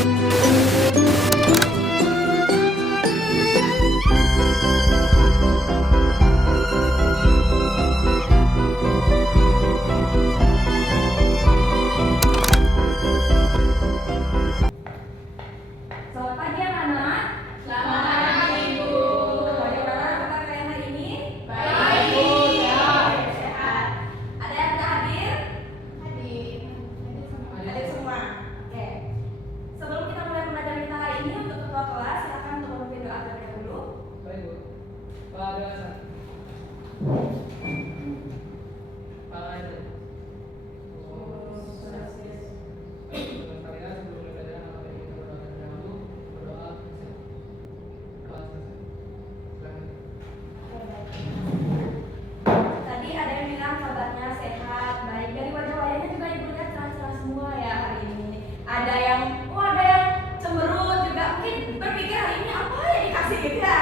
Selamat pagi anak-anak. Selamat pagi, Bu. Bagaimana kabar kalian hari ini? Baik, Bu. Sehat. Ada yang sudah hadir? Hadir. Hadir semua. Oke. Sebelum kita mulai pembelajaran kita hari ini, untuk ketua kelas silakan untuk memimpin doa terlebih dahulu. Baik, Bu. Pak doa. Pak aja. Kalian sebelum belajar apa yang kita berdoa terlebih dahulu, berdoa. Doa selesai. Silakan. Tadi ada yang bilang kabarnya sehat, baik. Dari wajah-wajahnya juga ibu lihat cerah-cerah semua ya hari ini. Ada yang cemberut juga, mungkin berpikir hari ini apa ya dikasih gitu ya.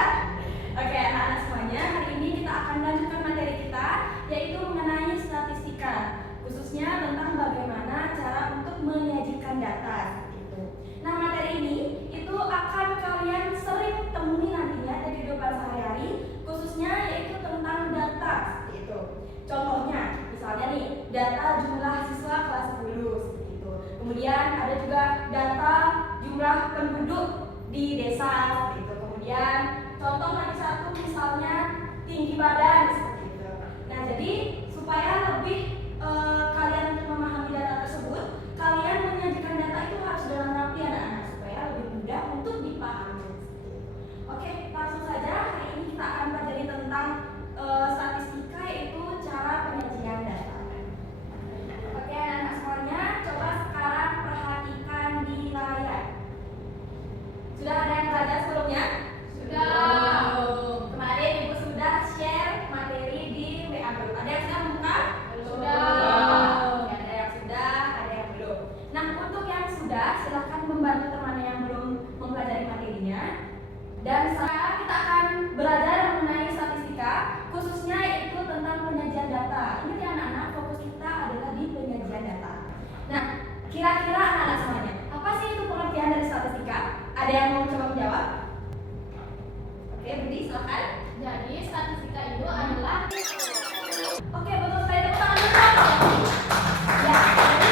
Oke, anak-anak semuanya, hari ini kita akan lanjutkan materi kita, yaitu mengenai statistika, khususnya tentang bagaimana cara untuk menyajikan data. Gitu. Nah, materi ini itu akan kalian sering temui nantinya dari kehidupan sehari-hari, khususnya yaitu tentang data. Itu. Contohnya, misalnya nih, data jumlah siswa kelas 10 seperti itu. Kemudian ada juga data jumlah penduduk di desa seperti itu. Kemudian contoh lagi satu misalnya tinggi badan seperti itu. Nah, jadi supaya lebih kalian memahami data tersebut, kalian menyajikan data itu harus dalam rapi anak-anak supaya lebih mudah untuk dipahami. Oke, langsung saja hari ini kita akan pelajari tentang statistika, yaitu cara penyajian data. Oke, anak-anak semuanya, coba sekarang perhatikan di layar. Sudah ada yang belajar sebelumnya? Sudah. Kemarin ibu sudah share materi di WA group. Ada yang sudah membuka? Sudah. Oke, ada yang sudah, ada yang belum. Nah, untuk yang sudah, silahkan membantu temannya yang belum mempelajari materinya. Dan sekarang kita akan belajar mengenai statistika, khususnya itu tentang penyajian data. Ini ya anak-anak, fokus kita adalah di penyajian data. Nah, kira-kira anak-anak semuanya, apa sih itu pengertian dari statistika? Ada yang mau coba menjawab? Oke, Budi, silakan. Jadi statistika itu adalah Oke, betul sekali, tepuk tangan dulu. Ya, jadi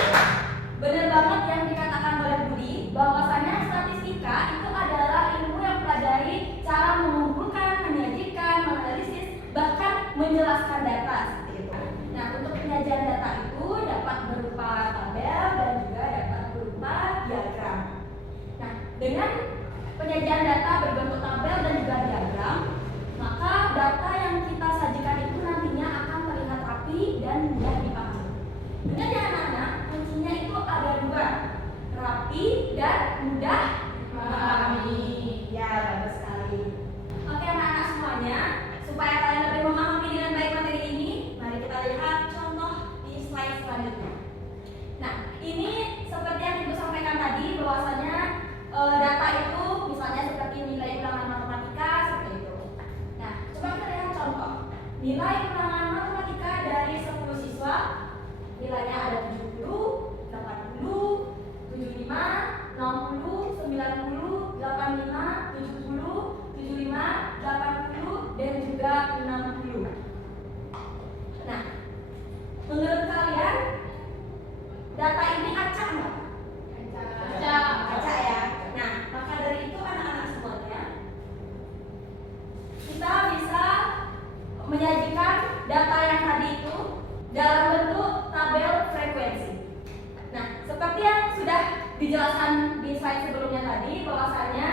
benar banget yang dikatakan oleh Budi, bahwasanya statistika itu adalah ilmu yang mempelajari cara mengumpulkan, menyajikan, menganalisis, bahkan menjelaskan data seperti itu. Nah, untuk penyajian data itu dapat berupa tabel dan juga dapat berupa diagram. Nah, dengan penyajian data berbentuk tabel dan juga diagram, maka data yang kita sajikan itu nantinya akan terlihat rapi dan mudah dipahami. Ingat ya anak-anak, kuncinya itu ada dua, rapi dan mudah dipahami. Ya, bagus sekali. Oke anak-anak semuanya, supaya kalian lebih memahami dengan baik materi ini, mari kita lihat contoh di slide selanjutnya. Nah, ini seperti yang ibu sampaikan tadi, bahwasanya data itu misalnya seperti nilai ulangan matematika seperti itu. Nah, coba kita lihat contoh. Nilai ulangan matematika dari 10 siswa, nilainya ada 70, 80, 75, 60, 90, 85, 70, 75, 80, dan juga 60. Nah, menurut kalian data ini acak nggak? Acak ya. Nah, maka dari itu anak-anak semuanya, kita bisa menyajikan data yang tadi itu dalam bentuk tabel frekuensi. Nah, seperti yang sudah dijelaskan di slide sebelumnya tadi, bahwasanya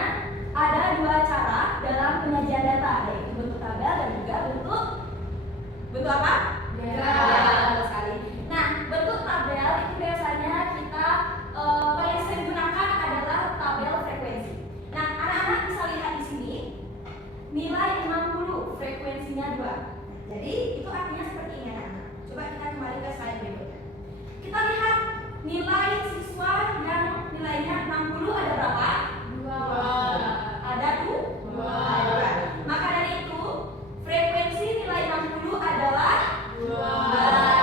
ada dua cara dalam penyajian data, yaitu bentuk tabel dan juga bentuk apa? Betul sekali. Nah, bentuk tabel itu biasanya kita paling sering gunakan adalah tabel frekuensi. Nah, anak-anak bisa lihat di sini nilai 60, frekuensinya 2. Jadi itu artinya seperti ini anak-anak. Coba kita kembali ke slide berikutnya. Kita lihat nilai siswa yang nilainya 60 ada berapa? 2. Ada 2. Maka dari itu frekuensi nilai 60 adalah 2.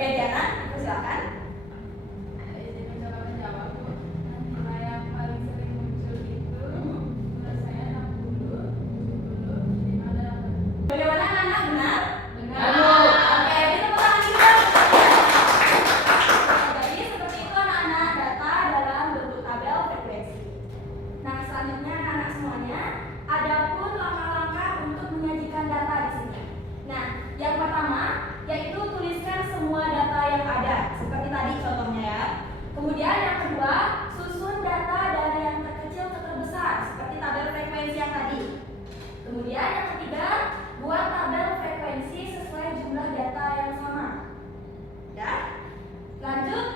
Oke, Diana, silakan. Izin mencoba menjawab, Bu. Nilai yang paling sering muncul itu menurut saya 60, 70, 5 dan 80. Bagaimana anak benar? Benar. Oke, kita tepuk tangan juga. Jadi seperti itu anak-anak, data dalam bentuk tabel frekuensi. Nah, selanjutnya anak-anak semuanya, ada pun langkah-langkah untuk menyajikan data di sini. Nah, yang pertama yaitu tuliskan semua data yang ada, seperti tadi contohnya ya. Kemudian yang kedua, susun data dari yang terkecil ke terbesar, seperti tabel frekuensi yang tadi. Kemudian yang ketiga, buat tabel frekuensi sesuai jumlah data yang sama. Ya. Lanjut,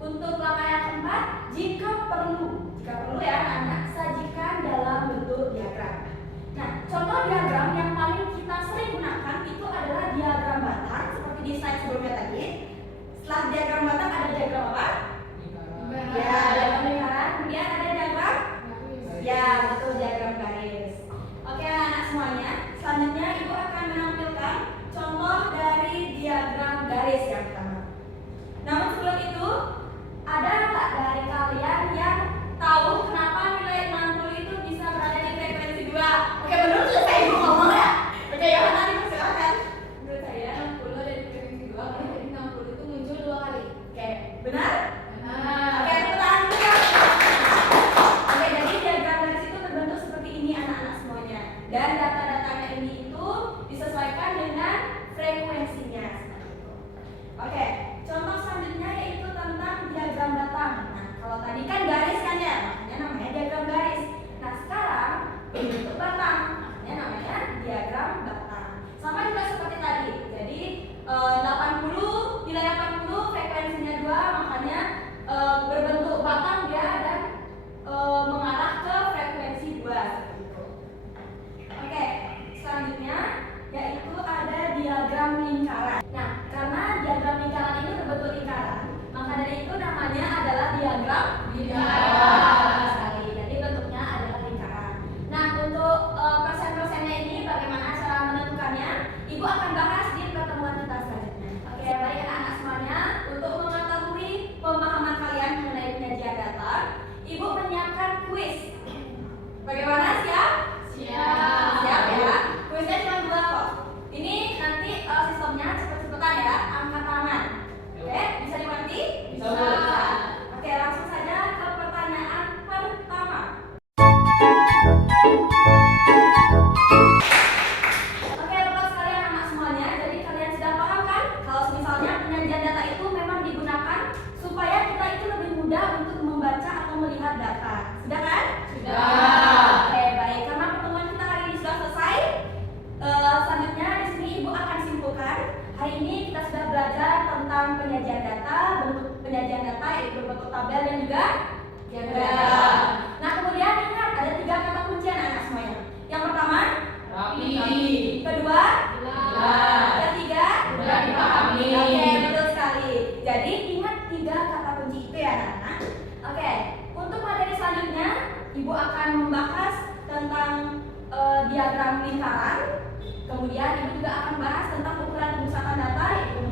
untuk langkah yang keempat, jika perlu ya anak-anak, sajikan dalam bentuk diagram. Nah, contoh diagram yang paling kita sering gunakan itu adalah diagram batang, seperti di slide sebelumnya tadi. Setelah diagram batang ada diagram apa? Lingkaran. Ya, diagram lingkaran. Kemudian ada diagram? Garis. Ya, betul, diagram garis. Oke anak-anak semuanya, selanjutnya Ibu akan menampilkan contoh dari diagram garis yang pertama. Namun sebelum itu, ada nggak dari kalian yang tahu kenapa nilai 60 itu bisa berada di frekuensi 2? Oke, menurut saya Ibu ngomong ya. Oke, Yohana dipersilakan. Menurut saya 60 ada di frekuensi 2 karena jadi 60 itu muncul 2 kali. Oke, benar? Benar. Oke, tepuk tangan dulu ya. Oke, jadi diagram garis itu berbentuk seperti ini anak-anak semuanya. Dan data-datanya ini itu disesuaikan dengan frekuensinya seperti itu. Oke, contoh selanjutnya yaitu tentang diagram batang. Nah, kalau tadi kan garis kan ya, makanya namanya diagram garis. Nah, sekarang bentuk batang, makanya namanya diagram batang. Sama juga seperti tadi. Jadi 80, nilai 80 frekuensinya 2, makanya berbentuk batang dia dan mengarah ke frekuensi 2 seperti itu. Oke, selanjutnya yaitu ada diagram lingkaran. Nah, karena diagram lingkaran ini berbentuk lingkaran, maka dari itu namanya adalah diagram lingkaran. Sekali. Jadi bentuknya adalah lingkaran. Nah, untuk persen-persennya ini bagaimana cara menentukannya? Ibu akan bahas di pertemuan kita selanjutnya. Oke, baik anak-anak semuanya, untuk mengetahui pemahaman kalian mengenai penyajian data, Ibu menyiapkan kuis. Bagaimana, siap? Siap. Siap ya. Kuisnya cuma 2 kok. Ini nanti sistemnya cepet-cepetan ya, angkat tangan. Oke, bisa dimengerti? Bisa. Oke, langsung saja ke pertanyaan pertama. Oke, Bapak sekalian anak semuanya, jadi kalian sudah paham kan? Kalau misalnya penyajian data itu memang digunakan supaya kita itu lebih mudah untuk membaca atau melihat data. Sudah kan? Sudah. Oke, baik. Karena pertemuan kita hari ini sudah selesai, selanjutnya di sini Ibu akan simpulkan. Hari ini kita sudah belajar tentang penyajian data, bentuk penyajian data yaitu berbentuk tabel dan juga diagram. Nah, kemudian ingat ada 3 kata kunci anak-anak semuanya. Yang pertama, Rapi. kedua, Jelas. ketiga, Mudah dipahami. Oke, betul sekali. Jadi ingat 3 kata kunci itu ya anak-anak. Oke, untuk materi selanjutnya Ibu akan membahas tentang diagram lingkaran. Kemudian Ibu juga akan bahas tentang ukuran pemusatan data yaitu